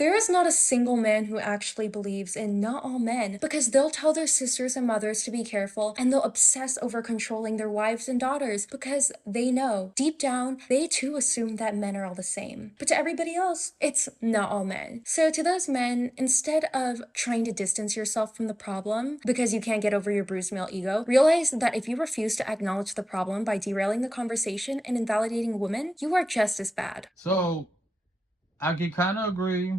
There is not a single man who actually believes in not all men, because they'll tell their sisters and mothers to be careful, and they'll obsess over controlling their wives and daughters because they know, deep down, they too assume that men are all the same. But to everybody else, it's not all men. So to those men, instead of trying to distance yourself from the problem because you can't get over your bruised male ego, realize that if you refuse to acknowledge the problem by derailing the conversation and invalidating women, you are just as bad. So I can kind of agree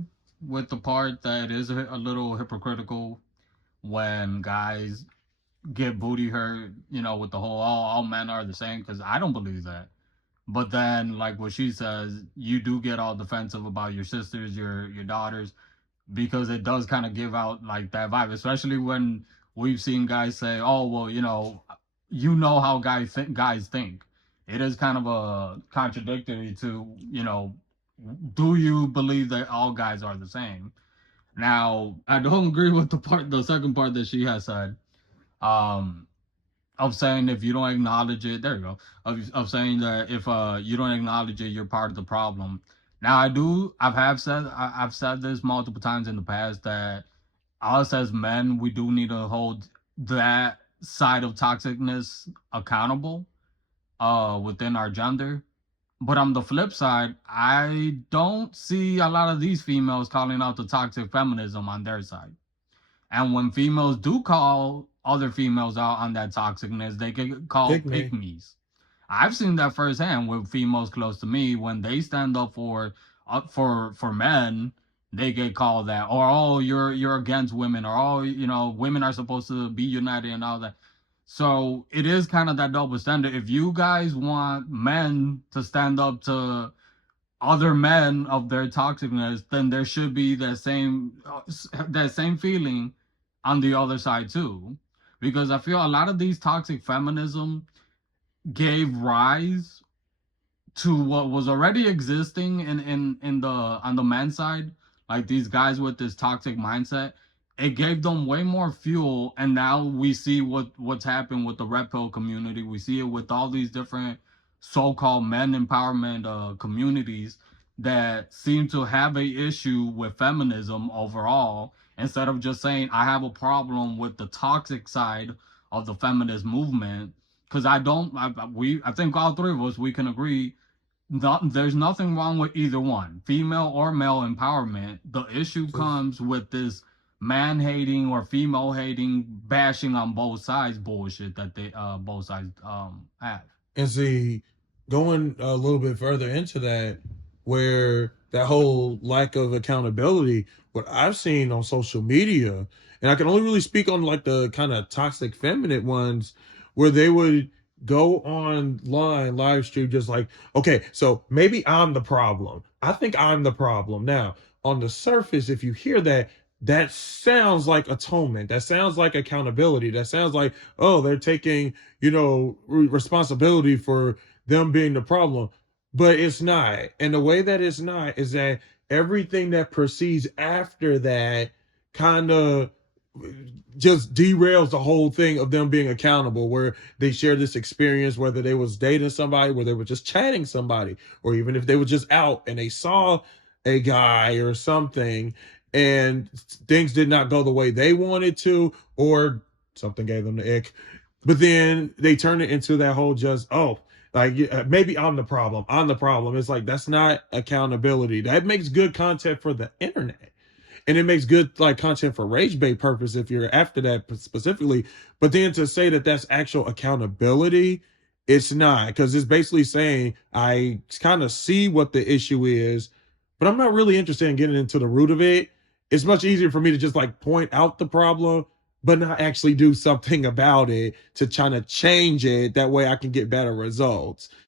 with the part that is a little hypocritical when guys get booty hurt, with the whole all men are the same, because I don't believe that. But then, like what she says, you do get all defensive about your sisters, your daughters, because it does kind of give out like that vibe, especially when we've seen guys say, "Oh, well, how guys think." It is kind of a contradictory to, do you believe that all guys are the same? Now, I don't agree with the second part that she has said. Um, of saying if you don't acknowledge it, there you go. Of saying that if you don't acknowledge it, you're part of the problem. Now I've said this multiple times in the past that us as men, we do need to hold that side of toxicness accountable within our gender. But on the flip side, I don't see a lot of these females calling out the toxic feminism on their side. And when females do call other females out on that toxicness, they get called Pick me. pygmies. I've seen that firsthand with females close to me. When they stand up for men, they get called that, or oh, you're against women, or oh, women are supposed to be united and all that. So it is kind of that double standard. If you guys want men to stand up to other men of their toxicness, then there should be that same feeling on the other side too, because I feel a lot of these toxic feminism gave rise to what was already existing in the on the men's side, like these guys with this toxic mindset. It gave them way more fuel, and now we see what's happened with the red pill community. We see it with all these different so-called men empowerment communities that seem to have a issue with feminism overall, instead of just saying I have a problem with the toxic side of the feminist movement. Because I think all three of us, we can agree, there's nothing wrong with either one, female or male empowerment. The issue comes with this man hating or female hating, bashing on both sides bullshit that they both sides have. And see, going a little bit further into that, where that whole lack of accountability, what I've seen on social media, and I can only really speak on like the kind of toxic feminine ones, where they would go online live stream just like, okay, so maybe I'm the problem. I think I'm the problem. Now, on the surface, if you hear that, that sounds like atonement. That sounds like accountability. That sounds like, oh, they're taking, responsibility for them being the problem. But it's not. And the way that it's not is that everything that proceeds after that kind of just derails the whole thing of them being accountable, where they share this experience, whether they was dating somebody, where they were just chatting somebody, or even if they were just out and they saw a guy or something and things did not go the way they wanted to, or something gave them the ick, but then they turn it into that whole just, oh, like maybe I'm the problem. I'm the problem. It's like, that's not accountability. That makes good content for the internet. And it makes good like content for rage bait purpose if you're after that specifically. But then to say that that's actual accountability, it's not, because it's basically saying I kind of see what the issue is, but I'm not really interested in getting into the root of it. It's much easier for me to just like point out the problem, but not actually do something about it to try to change it. That way I can get better results.